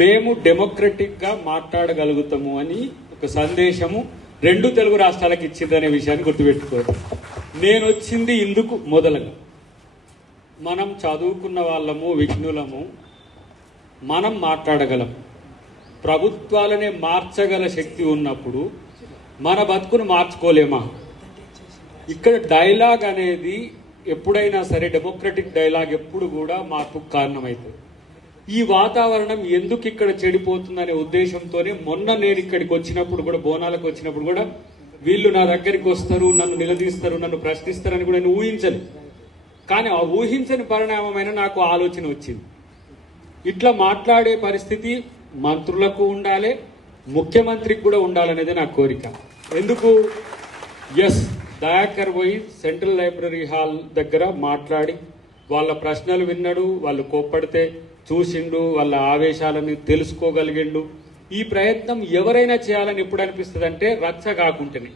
మేము డెమోక్రటిక్గా మాట్లాడగలుగుతాము అని ఒక సందేశము 2 తెలుగు రాష్ట్రాలకు ఇచ్చిందనే విషయాన్ని గుర్తుపెట్టుకోవాలి. నేను వచ్చింది ఇందుకు మొదలుగా మనం చదువుకున్న వాళ్ళము, విఘ్నులము, మనం మాట్లాడగలం. ప్రభుత్వాలనే మార్చగల శక్తి ఉన్నప్పుడు మన బతుకును మార్చుకోలేమా? ఇక్కడ డైలాగ్ అనేది ఎప్పుడైనా సరే డెమోక్రటిక్ డైలాగ్ ఎప్పుడు కూడా మార్పుకు కారణమవుతుంది. ఈ వాతావరణం ఎందుకు ఇక్కడ చెడిపోతుందనే ఉద్దేశంతోనే మొన్న నేను ఇక్కడికి వచ్చినప్పుడు కూడా, బోనాలకు వచ్చినప్పుడు కూడా, వీళ్ళు నా దగ్గరికి వస్తారు, నన్ను నిలదీస్తారు, నన్ను ప్రశ్నిస్తారని కూడా నేను ఊహించను. కానీ ఆ ఊహించని పరిణామమైన నాకు ఆలోచన వచ్చింది. ఇట్లా మాట్లాడే పరిస్థితి మంత్రులకు ఉండాలి, ముఖ్యమంత్రికి కూడా ఉండాలనేది నా కోరిక. ఎందుకు? దయాకర్ పోయి సెంట్రల్ లైబ్రరీ హాల్ దగ్గర మాట్లాడి వాళ్ళ ప్రశ్నలు విన్నాడు, వాళ్ళు కోప్పడితే చూసిండు, వాళ్ళ ఆవేశాలను తెలుసుకోగలిగిండు. ఈ ప్రయత్నం ఎవరైనా చేయాలని ఎప్పుడు అనిపిస్తుంది అంటే రచ్చ కాకుంటేనే.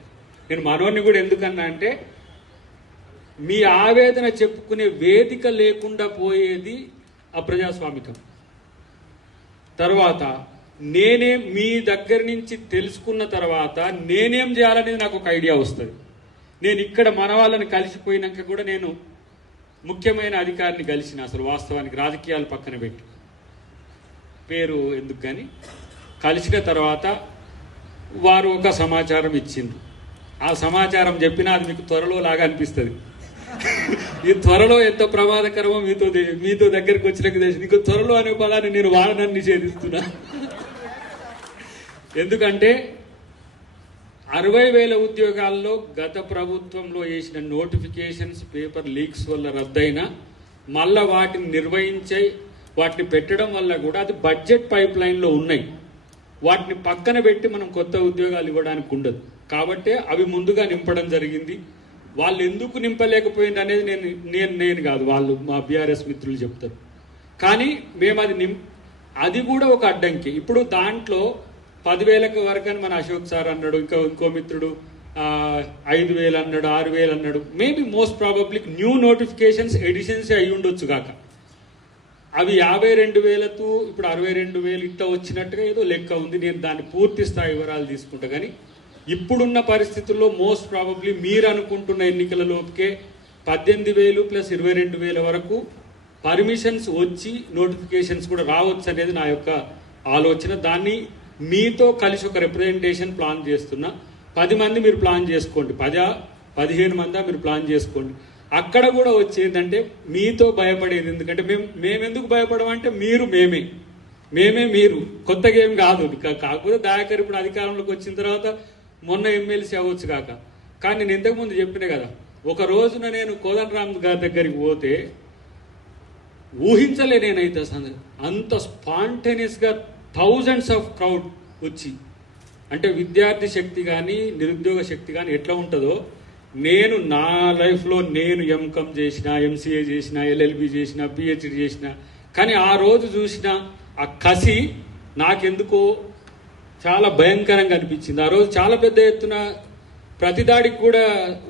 నేను మనోడిని కూడా ఎందుకన్నా అంటే, మీ ఆవేదన చెప్పుకునే వేదిక లేకుండా పోయేది అప్రజాస్వామికం. తర్వాత నేనే మీ దగ్గర నుంచి తెలుసుకున్న తర్వాత నేనేం చేయాలనేది నాకు ఒక ఐడియా వస్తుంది. నేను ఇక్కడ మన వాళ్ళని కలిసిపోయినాక కూడా నేను ముఖ్యమైన అధికారిని కలిసిన, అసలు వాస్తవానికి రాజకీయాలు పక్కన పెట్టి, పేరు ఎందుకు కానీ, కలిసిన తర్వాత వారు ఒక సమాచారం ఇచ్చింది. ఆ సమాచారం చెప్పినా అది మీకు త్వరలో లాగా అనిపిస్తుంది. ఈ త్వరలో ఎంత ప్రమాదకరమో మీతో దగ్గరికి వచ్చినాక తెలిసింది. ఇంకో త్వరలో అనే పదాన్ని నేను వాడనని నిషేధిస్తున్నా. ఎందుకంటే 60,000 ఉద్యోగాల్లో గత ప్రభుత్వంలో వేసిన నోటిఫికేషన్స్ పేపర్ లీక్స్ వల్ల రద్దయినా మళ్ళా వాటిని నిర్వహించే, వాటిని పెట్టడం వల్ల కూడా అది బడ్జెట్ పైప్ లైన్లో ఉన్నాయి. వాటిని పక్కన పెట్టి మనం కొత్త ఉద్యోగాలు ఇవ్వడానికి ఉండదు. కాబట్టి అవి ముందుగా నింపడం జరిగింది. వాళ్ళు ఎందుకు నింపలేకపోయింది అనేది నేను కాదు, వాళ్ళు మా బీఆర్ఎస్ మిత్రులు చెప్తారు. కానీ మేము అది కూడా ఒక అడ్డంకి. ఇప్పుడు దాంట్లో 10,000 వరకు అని మన అశోక్ సార్ అన్నాడు, ఇంకో మిత్రుడు 5,000 అన్నాడు, 6,000 అన్నాడు. Maybe most probably new notifications editions అయి ఉండొచ్చు కాక. అవి 52,000తో ఇప్పుడు 62,000 ఇట్లా వచ్చినట్టుగా ఏదో లెక్క ఉంది. నేను దాన్ని పూర్తి స్థాయి వివరాలు తీసుకుంటా. కానీ ఇప్పుడున్న పరిస్థితుల్లో మోస్ట్ ప్రాబబ్లీ మీరు అనుకుంటున్న ఎన్నికల లోపుకే 18,000 ప్లస్ 22,000 వరకు పర్మిషన్స్ వచ్చి నోటిఫికేషన్స్ కూడా రావచ్చు అనేది నా యొక్క ఆలోచన. దాన్ని మీతో కలిసి ఒక రిప్రజెంటేషన్ ప్లాన్ చేస్తున్నా. 10 మంది మీరు ప్లాన్ చేసుకోండి, 15 మంది మీరు ప్లాన్ చేసుకోండి. అక్కడ కూడా వచ్చేదంటే మీతో భయపడేది. ఎందుకంటే మేము ఎందుకు భయపడమంటే మేమే మీరు, కొత్తగా ఏం కాదు. కాకపోతే దయాకర్ ఇప్పుడు అధికారంలోకి వచ్చిన తర్వాత మొన్న ఎమ్మెల్సీ అవ్వచ్చు కాక. కానీ నేను ఇంతకుముందు చెప్పిన కదా, ఒక రోజున నేను కోదండరామ్ గారి దగ్గరికి పోతే ఊహించలే నేనైతే అసలు అంత స్పాంటేనియస్గా థౌజండ్స్ ఆఫ్ క్రౌడ్ వచ్చి. అంటే విద్యార్థి శక్తి కానీ నిరుద్యోగ శక్తి కానీ ఎట్లా ఉంటుందో, నేను నా లైఫ్లో నేను ఎంకామ్ చేసిన, ఎంసీఏ చేసిన, ఎల్ఎల్బి చేసిన, పిహెచ్డి చేసిన, కానీ ఆ రోజు చూసిన ఆ కసి నాకెందుకో చాలా భయంకరంగా అనిపించింది. ఆ రోజు చాలా పెద్ద ఎత్తున ప్రతిదాడికి కూడా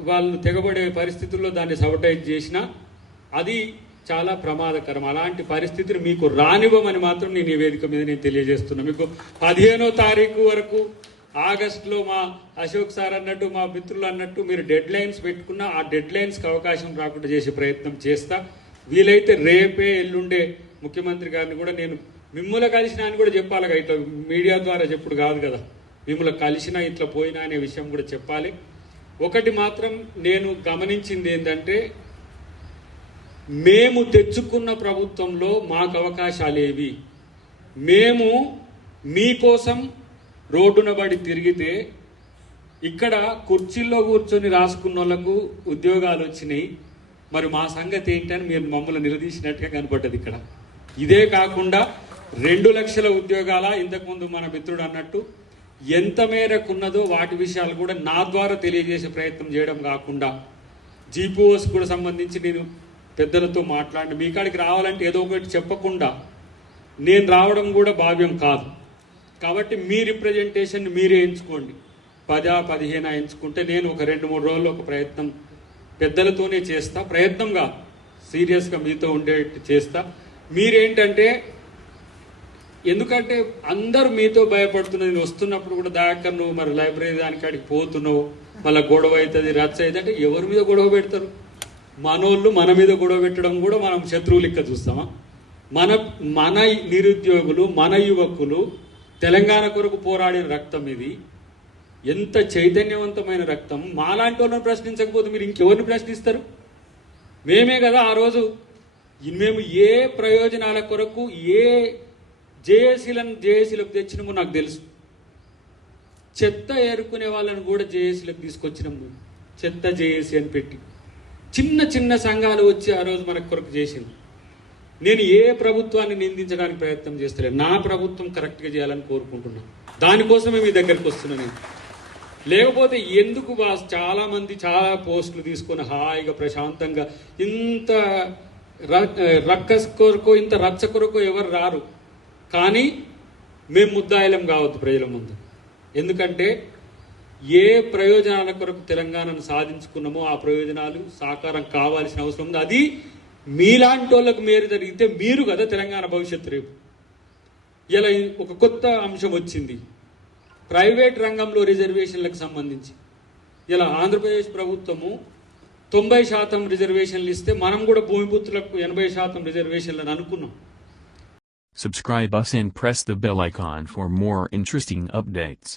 వాళ్ళు తెగబడే పరిస్థితుల్లో దాన్ని సబటైజ్ చేసిన, అది చాలా ప్రమాదకరం. అలాంటి పరిస్థితిని మీకు రానివ్వమని మాత్రం నేను ఈ వేదిక మీద నేను తెలియజేస్తున్నా. మీకు 15వ తారీఖు వరకు ఆగస్టులో మా అశోక్ సార్ అన్నట్టు, మా మిత్రులు అన్నట్టు మీరు డెడ్ లైన్స్ పెట్టుకున్నా ఆ డెడ్ లైన్స్కి అవకాశం రాకుండా చేసే ప్రయత్నం చేస్తా. వీలైతే రేపే ఎల్లుండే ముఖ్యమంత్రి గారిని కూడా నేను మిమ్మల్ని కలిసినా అని కూడా చెప్పాలి. ఇట్లా మీడియా ద్వారా చెప్పుడు కాదు కదా, మిమ్మల్ని కలిసినా ఇట్లా పోయినా అనే విషయం కూడా చెప్పాలి. ఒకటి మాత్రం నేను గమనించింది ఏంటంటే, మేము తెచ్చుకున్న ప్రభుత్వంలో మాకు అవకాశాలేవి? మేము మీకోసం రోడ్డున పడి తిరిగితే ఇక్కడ కుర్చీల్లో కూర్చొని రాసుకున్న వాళ్ళకు ఉద్యోగాలు వచ్చినాయి. మరి మా సంగతి ఏంటని మీరు మమ్మల్ని నిలదీసినట్టుగా కనపడ్డది ఇక్కడ. ఇదే కాకుండా 2 లక్షల ఉద్యోగాల, ఇంతకుముందు మన మిత్రుడు అన్నట్టు ఎంత మేరకు ఉన్నదో వాటి విషయాలు కూడా నా ద్వారా తెలియజేసే ప్రయత్నం చేయడం కాకుండా, జీపీఓస్ కూడా సంబంధించి నేను పెద్దలతో మాట్లాడి మీ కాడికి రావాలంటే ఏదో ఒకటి చెప్పకుండా నేను రావడం కూడా భావ్యం కాదు. కాబట్టి మీ రిప్రజెంటేషన్ మీరే ఎంచుకోండి. 10-15 ఎంచుకుంటే నేను ఒక 2-3 రోజుల్లో ఒక ప్రయత్నం పెద్దలతోనే చేస్తా. ప్రయత్నంగా సీరియస్గా మీతో ఉండేట్టు చేస్తా. మీరేంటంటే ఎందుకంటే అందరూ మీతో భయపడుతున్నది, నేను వస్తున్నప్పుడు కూడా దాకా నువ్వు మరి లైబ్రరీ దానికాడికి పోతున్నావు, మళ్ళీ గొడవ అవుతుంది, రచ్చ అవుతుంది అంటే ఎవరి మీద గొడవ పెడతారు? మనోళ్ళు మన మీద గొడవ పెట్టడం కూడా మనం శత్రువులు లెక్క చూస్తామా? మన మన నిరుద్యోగులు, మన యువకులు తెలంగాణ కొరకు పోరాడిన రక్తం ఇది. ఎంత చైతన్యవంతమైన రక్తం. మాలాంటి వాళ్ళని ప్రశ్నించకపోతే మీరు ఇంకెవరిని ప్రశ్నిస్తారు? మేమే కదా ఆ రోజు మేము ఏ ప్రయోజనాల కొరకు ఏ జేఏసీలకు తెచ్చినామో నాకు తెలుసు. చెత్త ఏరుకునే వాళ్ళని కూడా జేఏసీలకు తీసుకొచ్చినాము. చెత్త జేఏసీ అని పెట్టి చిన్న చిన్న సంఘాలు వచ్చి ఆ రోజు మన కొరకు చేసింది. నేను ఏ ప్రభుత్వాన్ని నిందించడానికి ప్రయత్నం చేస్తలేదు. నా ప్రభుత్వం కరెక్ట్గా చేయాలని కోరుకుంటున్నాను. దానికోసమే మీ దగ్గరికి వస్తున్నాను నేను. లేకపోతే ఎందుకు బాస్ చాలా మంది చాలా పోస్టులు తీసుకొని హాయిగా ప్రశాంతంగా ఇంత రక్కస్ కొరకు ఇంత రచ్చ కొరకు ఎవరు రారు. కానీ మేము ముద్దాయిలం కావద్దు ప్రజల ముందు. ఎందుకంటే ఏ ప్రయోజనాల కొరకు తెలంగాణను సాధించుకున్నామో ఆ ప్రయోజనాలు సాకారం కావాల్సిన అవసరం ఉంది. అది మీలాంటి వాళ్ళకు మేలు జరిగితే మీరు కదా తెలంగాణ భవిష్యత్తు. రేపు ఇలా ఒక కొత్త అంశం వచ్చింది ప్రైవేట్ రంగంలో రిజర్వేషన్లకు సంబంధించి. ఇలా ఆంధ్రప్రదేశ్ ప్రభుత్వము 90% రిజర్వేషన్లు ఇస్తే మనం కూడా భూమిపుత్రులకు 80% రిజర్వేషన్లను అనుకున్నాం. Subscribe us and press the bell icon for more interesting updates.